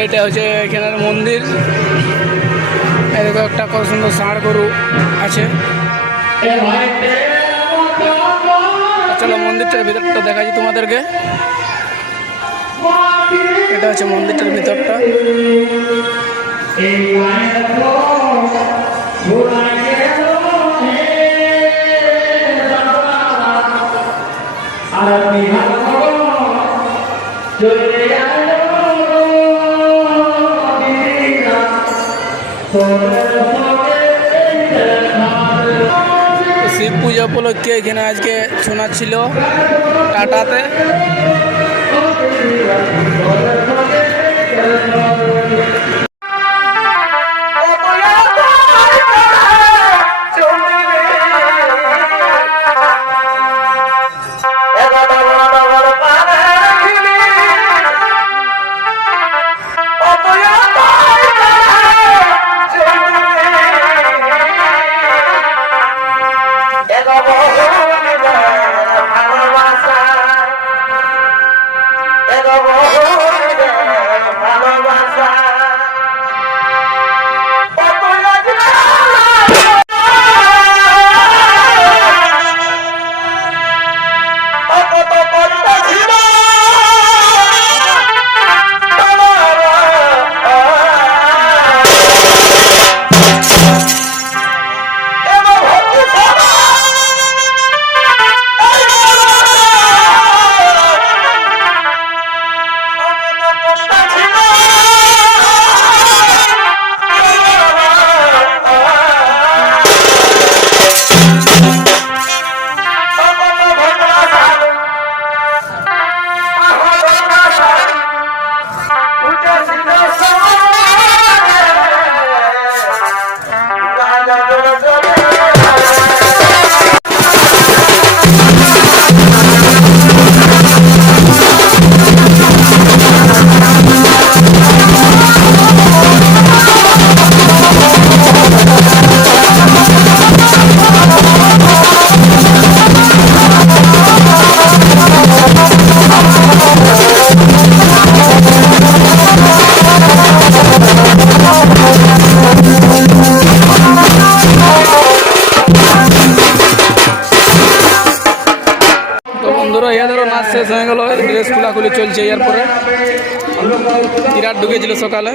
এইটা হচ্ছে এখানের মন্দির। এদিকে একটা কত সুন্দর ষাঁড় গরু আছে। চলো মন্দিরটার ভিতরটা দেখাচ্ছি তোমাদেরকে। এটা হচ্ছে মন্দিরটার ভিতরটা। শিব পূজা উপলক্ষে এখানে আজকে শোনাচ্ছিল টাটাতে। শেষ হয়ে গেল, ড্রেস খোলাখুলি চলছে। এরপরে বিরাট ঢুকেছিল সকালে।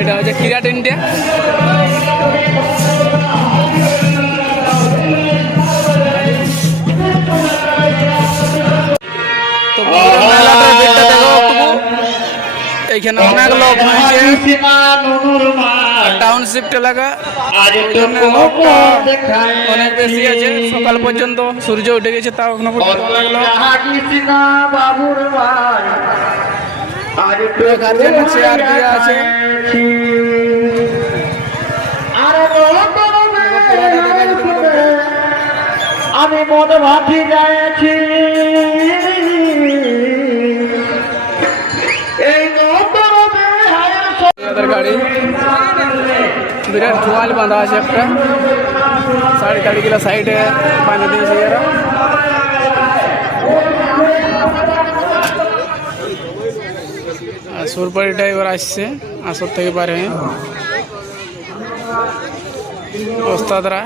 এটা হচ্ছে কিরাট ইন্ডিয়া। এইখানে অনেক লোক হয়েছে, টাউনশিপ এলাকা অনেক বেশি আছে। সকাল পর্যন্ত সূর্য উঠে গেছে, তাও এখনো পর্যন্ত অনেক লোক। চেয়ার দিয়ে আছে। আমি মন ভাবি যাচ্ছি গাড়ি বিরাট জোয়াল বাঁধা আছে একটা। সাড়ে গাড়িগুলো সাইডে বাঁধে দিয়েছে এরা। সুরপাড়ি ড্রাইভার আসছে আসর থেকে পারে ওস্তাদরা।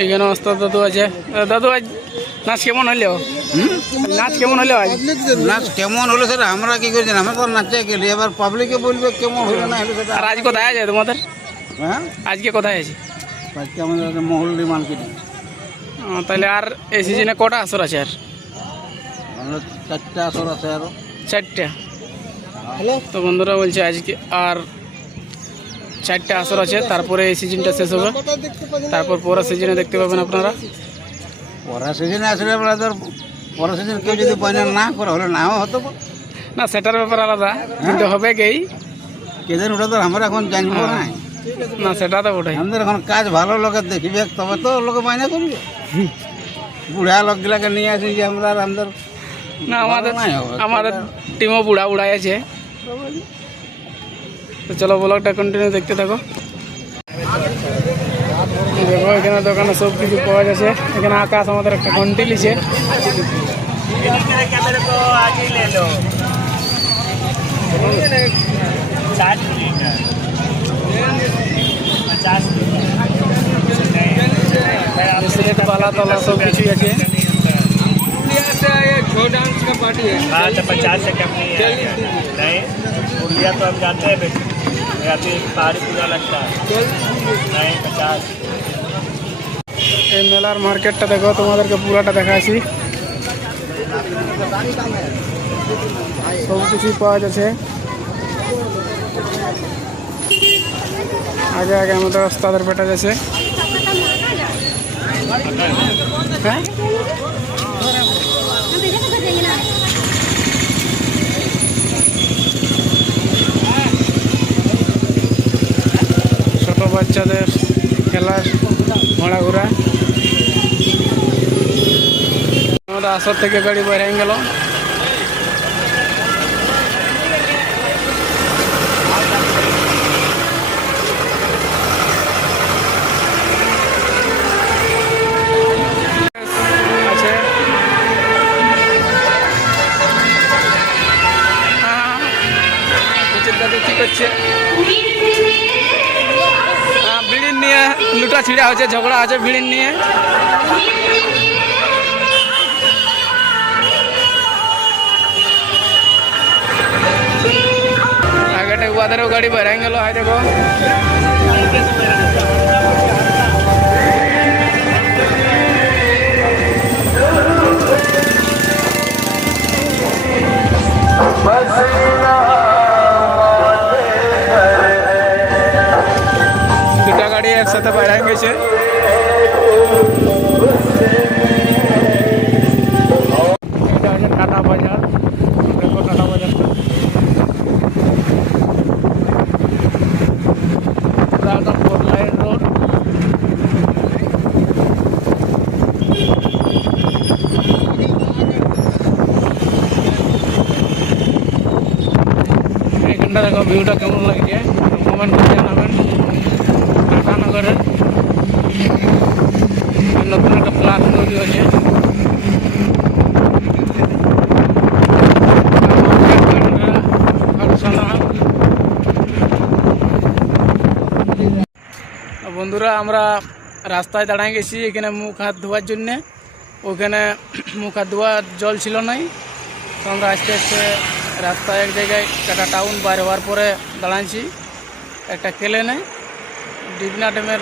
এইখানে ওস্তাদ দাদু আছে। দাদু আজ নাচ কেমন হইলো? নাচ কেমন হইলো? আজ নাচ কেমন হলো সেটা আমরা কি করছি, আমরা তো নাচে গেলি, এবার পাবলিকে বলবে কেমন হলো না হলো সেটা। আর আজ কোথায় আছে তোমাদের? হ্যাঁ আজকে কোথায় আছে? আজকে আমাদের মহল্লি মার্কেটে। তাহলে আর এই সিজনে কটা আসর আছে? আর আমরা 4টা আসর আছে আরো। 4টা? তো বন্ধুরা বলছে আজকে আর 4টা আসর আছে, তারপরে এই সিজনটা শেষ হবে। তারপর পরের সিজনে দেখতে পাবেন আপনারা। পরের সিজনে আসলে আপনাদের পরের সিজন কেউ যদি বায়না না করে হলে নাও হতো না, সেটার ব্যাপার আলাদা, কিন্তু হবে কি কেদিন ওটা তো আমরা এখন জানবো না। না সেটা তো ওটাই, আমাদের এখন কাজ ভালো লোকের দেখিবে তবে তো লোকে বায়না করবে। বুড়া লোকগুলাকে নিয়ে আসি যে আমরা আমাদের না আমাদের নাই হবে। আমাদের টিমও বুড়া বুড়াই আছে। তো চলো ব্লগটা কন্টিনিউ দেখতে থাকো। দেখো এখানে দোকানে সব কিছু পাওয়া যাচ্ছে। এখানে আকাশ আমাদের একটা ঘন্টি লিছে। সিলেট বালা তলা সব কিছুই আছে। हाँ तो 50 से कम नहीं है नहीं उड़िया तो हम जानते हैं बेटी मेरा तो एक पहाड़ी पूजा लगता है नहीं 50 এই মেলার মার্কেটটা দেখো, তোমাদেরকে পুরাটা দেখাচ্ছি। সব কিছুই পাওয়া যাচ্ছে। আগে আগে আমাদের রাস্তাদের পেটা যাচ্ছে। হ্যাঁ ছোট বাচ্চাদের খেলার ঘোড়া ঘোরা। আমাদের আসর থেকে গাড়ি বেরিয়ে গেল। আছে দাদু কি করছে? ভিড় নিয়ে লুটা ছিড়া হচ্ছে, ঝগড়া আছে ভিড় নিয়ে। আগেটা ওদেরও গাড়ি বেরিয়ে গেল। হয় দেখো দুটা গাড়ি একসাথে বেরিয়ে গেছে। এটা হচ্ছে টাটা বাজার। দেখো টাটা বাজারটা একদম 4 লাইন রোড। এখানটা দেখো ভিউটা কেমন লাগছে, কমেন্ট করে জানাবেন। টাটানগরের নতুন একটা প্লাস তৈরি হয়েছে। বন্ধুরা আমরা রাস্তায় দাঁড়ায় গেছি এখানে মুখ হাত ধোয়ার জন্যে। ওখানে মুখ হাত ধোয়ার জল ছিল নাই, তো আমরা আস্তে আস্তে রাস্তায় এক জায়গায় টাটা টাউন বাইরে হওয়ার পরে দাঁড়াইছি একটা কেলেনে, ডিবনা ড্যামের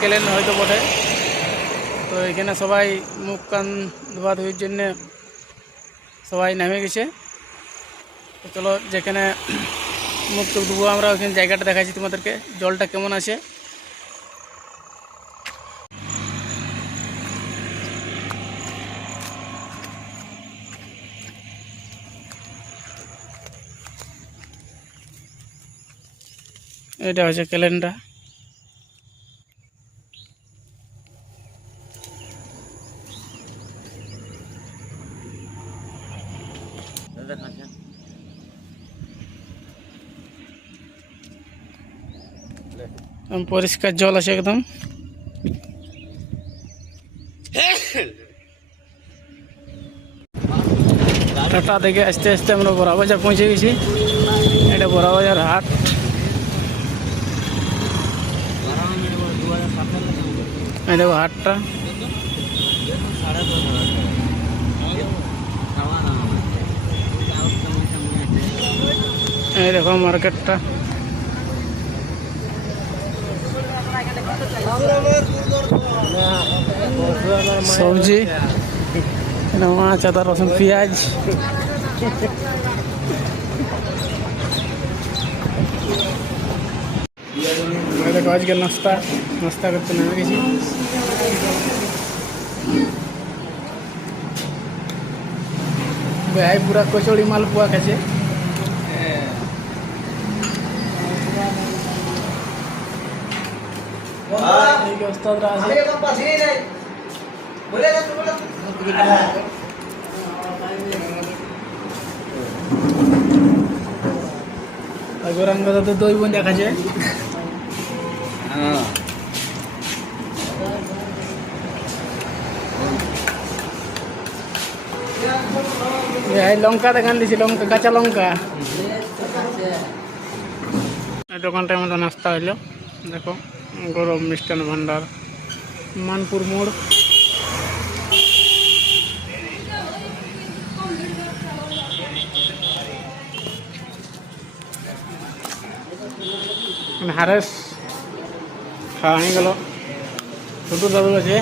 কেলেন হয়তো বটে। তো এখানে সবাই মুখ কান ধোয়া ধুয়ির জন্যে সবাই নেমে গেছে। তো চলো যেখানে মুখ টুক ধুবো আমরা ওখানে জায়গাটা দেখাচ্ছি তোমাদেরকে, জলটা কেমন আছে। এটা হচ্ছে ক্যালেন্ডার। পরিষ্কার জল আছে একদম। টাটা থেকে আস্তে আস্তে আমরা বড়াবাজার পৌঁছে গেছি। এটা বড়াবাজার হাট। এই দেখো হাটটা, এই দেখো মার্কেটটা। সবজি, মাছ, আদা, রসুন, পেঁয়াজ। দেখো আজকে নাস্তা করতে নেমে গেছি। ভাই পুরা কচুরি মালপুয়া খাচ্ছে। ওস্তাদরা আছে। আর গৌরাঙ্গ তো দই বোন দেখা যায়। হ্যাঁ এই লঙ্কা দেখান দিছি, লঙ্কা কাঁচা লঙ্কা। এই দোকানটার মতো নাস্তা হইলো, দেখো গরম মিষ্টান্ন ভান্ডার, মানপুর মোড়। হারেস খাওয়া হয়ে গেল, ছোটো দাদু আছে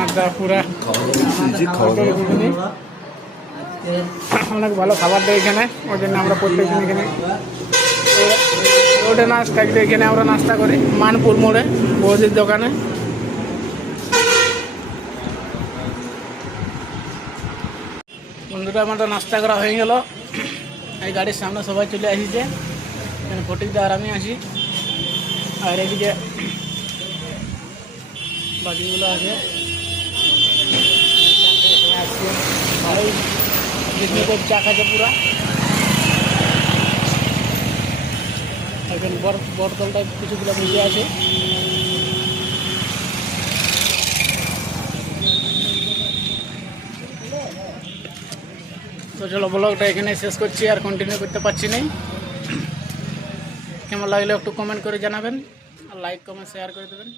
আর দা পুরা অনেক ভালো খাবার দেয় এখানে, ওই জন্য আমরা প্রত্যেকদিন এখানে ওটা নাস্তা এখানে আমরা নাস্তা করি মানপুর মোড়ে বৌদির দোকানে। বন্ধুরা আমাদের নাস্তা করা হয়ে গেল, এই গাড়ির সামনে সবাই চলে আসিছে, এখানে ফটিক দা আর আমি আসি, আর এদিকে বাকিগুলো আছে। ভালোই বিক্রি করে চা খাচ্ছে পুরা। এখানে বরতলটা কিছুগুলো নিচে আছে। তো চলো ব্লগটা এখানে শেষ করছি, আর কন্টিনিউ করতে পারছি না। কেমন লাগলে একটু কমেন্ট করে জানাবেন, আর লাইক কমেন্ট শেয়ার করে দেবেন।